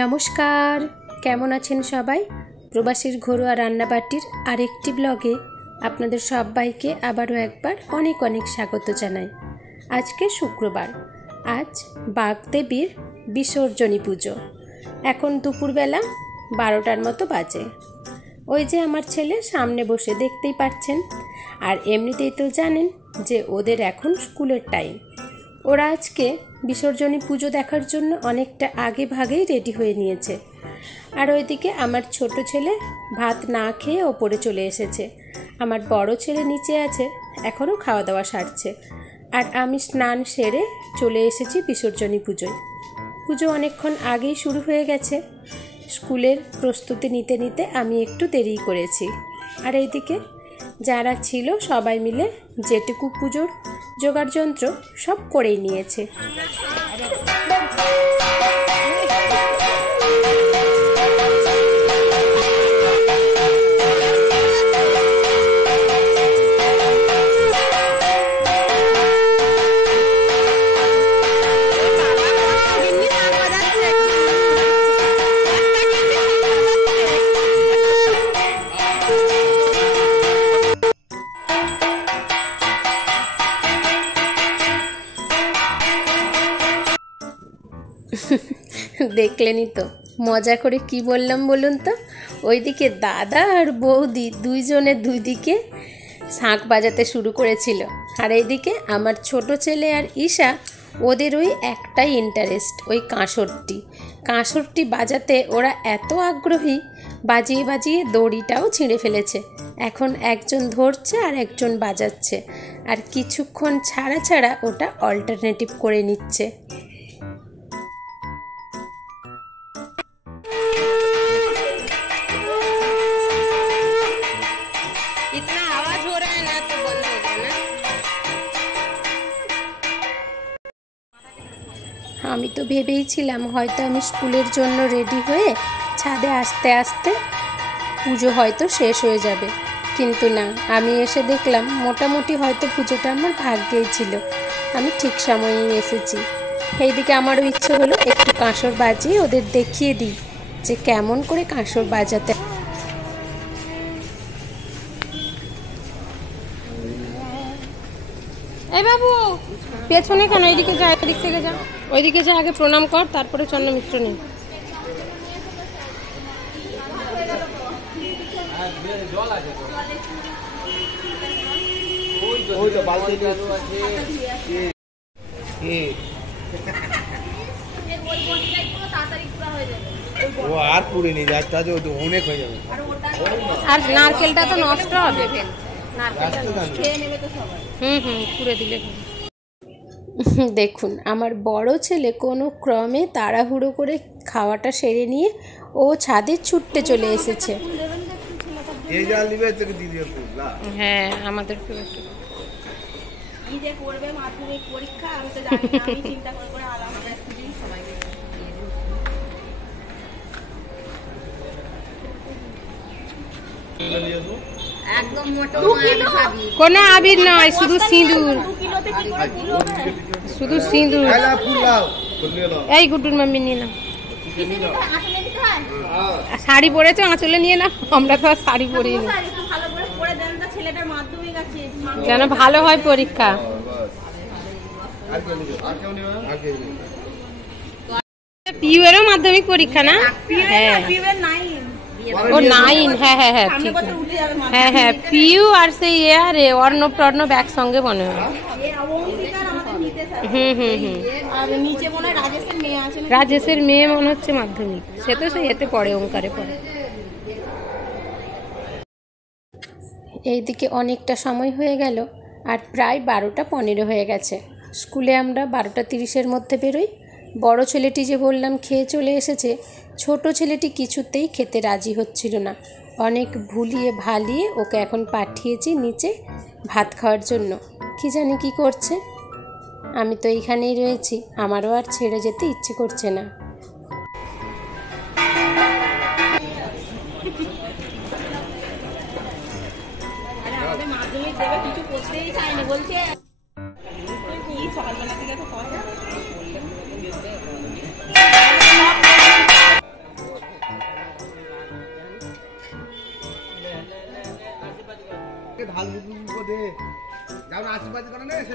নমস্কার, কেমন আছেন সবাই? প্রবাসীর ঘরোয়া রান্নাবাটির আরেকটি ব্লগে আপনাদের সবাইকে আবারও একবার অনেক অনেক স্বাগত জানাই। আজকে শুক্রবার, আজ বাগদেবীর বিসর্জনী পুজো। এখন দুপুরবেলা 12টার মতো বাজে। ওই যে আমার ছেলে সামনে বসে, দেখতেই পাচ্ছেন। আর এমনিতেই তো জানেন যে ওদের এখন স্কুলের টাইম। ওরা আজকে বিসর্জনী পুজো দেখার জন্য অনেকটা আগে ভাগেই রেডি হয়ে নিয়েছে। আর ওইদিকে আমার ছোট ছেলে ভাত না খেয়ে ওপরে চলে এসেছে। আমার বড় ছেলে নিচে আছে, এখনও খাওয়া দাওয়া সারছে। আর আমি স্নান সেরে চলে এসেছি বিসর্জনী পুজোয়। পুজো অনেকক্ষণ আগেই শুরু হয়ে গেছে। স্কুলের প্রস্তুতি নিতে নিতে আমি একটু দেরি করেছি। আর এইদিকে যারা ছিল সবাই মিলে যেটুকু পুজোর জোগাড় যন্ত্র সব করেই নিয়েছে। দেখলেনই তো, মজা করে কি বললাম বলুন তো। ওইদিকে দাদা আর বৌদি দুইজনে দুই দিকে শাঁখ বাজাতে শুরু করেছিল। আর এইদিকে আমার ছোট ছেলে আর ঈশা, ওদের ওই একটাই ইন্টারেস্ট, ওই কাঁসরটি বাজাতে ওরা এত আগ্রহী, বাজিয়ে বাজিয়ে দড়িটাও ছিঁড়ে ফেলেছে। এখন একজন ধরছে আর একজন বাজাচ্ছে, আর কিছুক্ষণ ছাড়া ছাড়া ওটা অল্টারনেটিভ করে নিচ্ছে। আমি তো ভেবেইছিলাম হয়তো আমি স্কুলের জন্য রেডি হয়ে ছাদে আস্তে আস্তে পুজো হয়তো শেষ হয়ে যাবে, কিন্তু না, আমি এসে দেখলাম মোটামুটি হয়তো পুজোটা আমার ভাগ্যেই ছিল। আমি ঠিক সময়েই এসেছি। এইদিকে আমারও ইচ্ছে হলো একটু কাঁসর বাজিয়ে ওদের দেখিয়ে দিই যে কেমন করে কাঁসর বাজাতে। এই বাবু, পেছনে কেন? এইদিকে যা, এদিক থেকে যা, ওইদিকে যা, আগে প্রণাম কর, তারপরে চন্ন মিত্র নেই। আর পুড়ে নিয়ে যাচ্ছে, অনেক হয়ে যাবে। আর নারকেলটা তো নষ্ট হবে। পুড়ে দিলে। দেখুন, আমার বড় ছেলে কোনো ক্রমে তাড়াহুড়ো করে খাওয়াটা সেরে নিয়ে ও ছাদে ছুটতে চলে এসেছে। হ্যাঁ, আমাদের কোনো আবির নয়, শুধু সিঁদুর, শুধু সিঁদুর। এই গুড্ডুর মাম্মি নিয়ে নাও। শাড়ি পরেছে, আঁচলে নিয়ে নাও। আমরা তো আর শাড়ি পরিনি, যেন ভালো হয় পরীক্ষা। পিউ এরও মাধ্যমিক পরীক্ষা না? হ্যাঁ, ও 9। হ্যাঁ হ্যাঁ হ্যাঁ, ঠিক। হ্যাঁ হ্যাঁ, পিউ আর সেই আর অর্ণব টর্ণব একসঙ্গে মনে হয়। রাজেশের মেয়ে মনে হচ্ছে মাধ্যমিক। সে তো সে এতে পড়ে, ওঙ্কারে পড়ে। এইদিকে অনেকটা সময় হয়ে গেল, আর প্রায় 12টা 15 হয়ে গেছে। স্কুলে আমরা 12টা 30-এর মধ্যে বেরোই। বড় ছেলেটি যে বললাম খেয়ে চলে এসেছে, ছোট ছেলেটি কিছুতেই খেতে রাজি হচ্ছিল না। অনেক ভুলিয়ে ভালিয়ে ওকে এখন পাঠিয়েছি নিচে ভাত খাওয়ার জন্য। কি জানি কি করছে। আমি তো এইখানেই রয়েছি, আমারও আর ছেড়ে যেতে ইচ্ছে করছে না।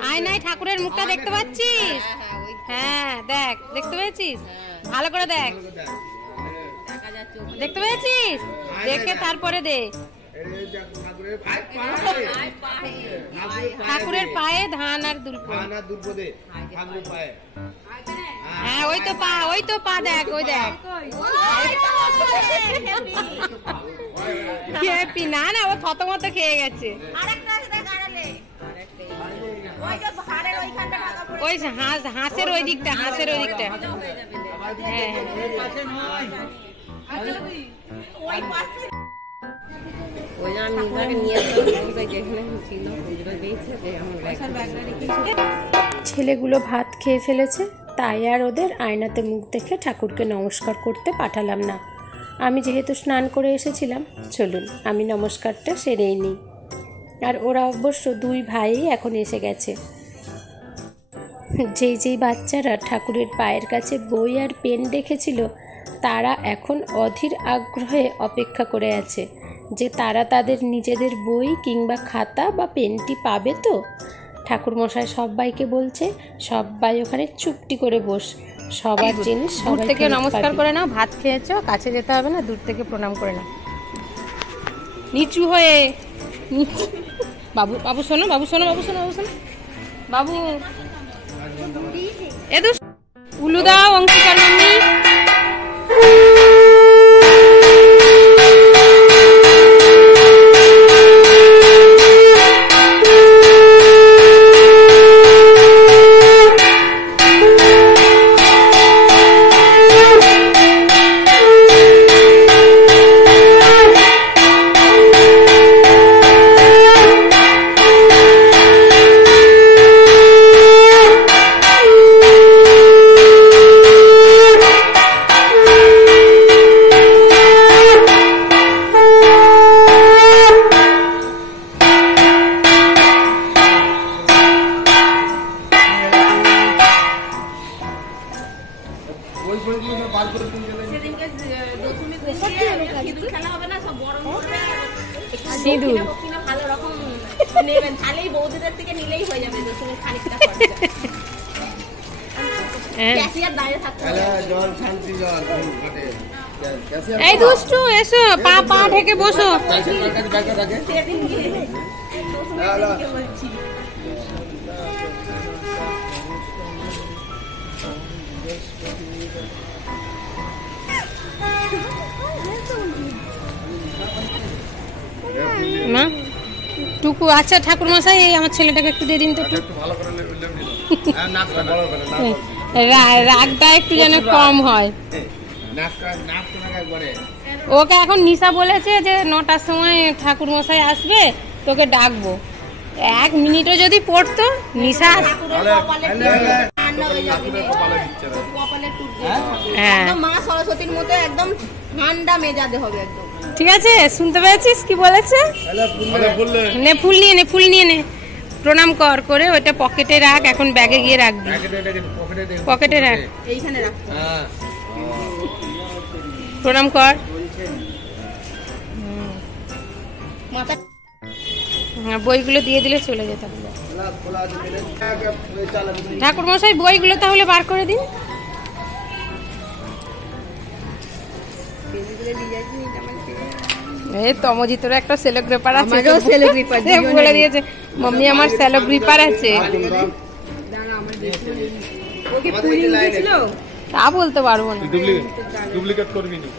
আয়নায় ঠাকুরের মুখটা দেখতে পাচ্ছিস? হ্যাঁ দেখ, দেখতে পেয়েছিস? ভালো করে দেখ, দেখতে পেয়েছিস? দেখে তারপরে দে। ঠাকুরের পায়ে ধান আর দুলপো। হ্যাঁ ওই তো পা দেখ, ওই দেখ। না না, ও থতমত খেয়ে গেছে। ওই হাঁসের ওই দিকটা, হাঁসের ওই দিকটা। হ্যাঁ ছেলেগুলো ভাত খেয়ে ফেলেছে, তাই আর ওদের আয়নাতে মুখ দেখে ঠাকুরকে নমস্কার করতে পাঠালাম না। আমি যেহেতু স্নান করে এসেছিলাম, চলুন আমি নমস্কারটা সেরেই নিই। আর ওরা অবশ্য দুই ভাই এখন এসে গেছে। যেই বাচ্চারা ঠাকুরের পায়ের কাছে বই আর পেন রেখেছিল, তারা এখন অধীর আগ্রহে অপেক্ষা করে আছে যে তারা তাদের নিজেদের বই কিংবা খাতা বা পেনটি পাবে তো। ঠাকুরমশাই সবাইকে বলছে সবাই ওখানে চুপটি করে বস, সবার জিনিস দূর থেকে নমস্কার করে নাও। ভাত খেয়েছো, কাছে যেতে হবে না, দূর থেকে প্রণাম করে নাও নিচু হয়ে। বাবু বাবু শোনো, বাবু শোনো, বাবু শোনো, বাবু শোনো, বাবু এদু উলু দাও অঙ্কিতার মাম্মি। সিঁদুর ভালো রকম নেবেন, তাহলেই বৌদিদের থেকে নিলেই হয়ে যাবে দশমীর খানিকটা খরচা। ক্যাশিয়ার দাঁড়িয়ে থাকতে হবে। জল শান্তি জল ঘটে। এই দুষ্টু এসো, পা ঢেকে বসো। মা টুকু, আচ্ছা ঠাকুর মশাই এই আমার ছেলেটাকে একটু দিয়ে দিন তো, রাগটা একটু যেন কম হয়। ওকে এখন নিশা বলেছে যে 9টার সময় ঠাকুর মশাই আসবে, তোকে ডাকবো। 1 মিনিটও যদি পড়তো নিশা। হ্যাঁ মা সরস্বতীর মতো একদম ঠান্ডা মেজাজে হবে একদম। ঠিক আছে, শুনতে পেয়েছিস কি বলেছে? নে ফুল নিয়ে নে, ফুল নিয়ে নে, প্রণাম কর, করে ওটা পকেটে রাখ, এখন ব্যাগে গিয়ে রাখবি। পকেটে রাখ, এইখানে রাখ, প্রণাম কর। হ্যাঁ বইগুলো দিয়ে দিলে চলে যেতে হবে। ঠাকুর মশাই বইগুলো তাহলে বার করে দিন। এই তমজিতের একটা সেলোগ্রিপার আছে, বলে দিয়েছে মাম্মি আমার সেলোগ্রিপার আছে। তা বলতে পারবো না।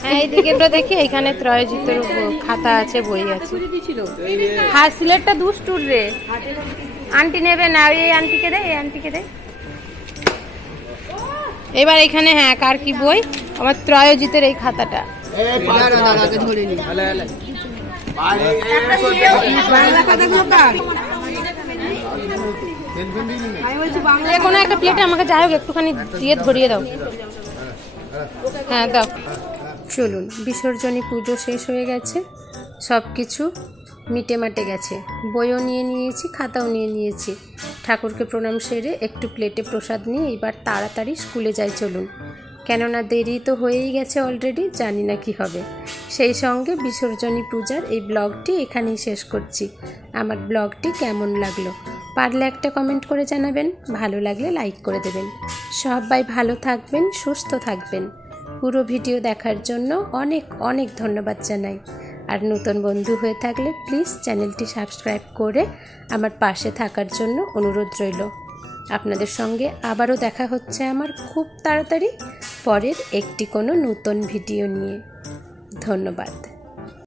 হ্যাঁ এইদিকে তো দেখি, এখানে ত্রয়জিতের খাতা আছে, বই আছে। হ্যাঁ সিলেটটা দুষ্টুর রে, আন্টি নেবে না, এই আন্টিকে দে, এই আন্টিকে দে। এবার এখানে হ্যাঁ কার কি বই? আমার ত্রয়জিতের এই খাতাটা। কোনো একটা প্লেটে আমাকে যাই হোক একটুখানি দিয়ে ধরিয়ে দাও। হ্যাঁ দাও। চলুন, বিসর্জনী পুজো শেষ হয়ে গেছে, সব কিছু মিটে মাটে গেছে। বইও নিয়ে নিয়েছি, খাতাও নিয়ে নিয়েছি। ঠাকুরকে প্রণাম সেরে একটু প্লেটে প্রসাদ নিয়ে এবার তাড়াতাড়ি স্কুলে যাই। চলুন, কেননা দেরি তো হয়েই গেছে অলরেডি, জানি না কি হবে। সেই সঙ্গে বিসর্জনী পূজার এই ব্লগটি এখানেই শেষ করছি। আমার ব্লগটি কেমন লাগলো পারলে একটা কমেন্ট করে জানাবেন, ভালো লাগলে লাইক করে দেবেন। সবাই ভালো থাকবেন, সুস্থ থাকবেন। পুরো ভিডিও দেখার জন্য অনেক অনেক ধন্যবাদ জানাই। আর নতুন বন্ধু হয়ে থাকলে প্লিজ চ্যানেলটি সাবস্ক্রাইব করে আমার পাশে থাকার জন্য অনুরোধ রইল। আপনাদের সঙ্গে আবারও দেখা হচ্ছে আমার খুব তাড়াতাড়ি পরের একটি কোনো নতুন ভিডিও নিয়ে। ধন্যবাদ।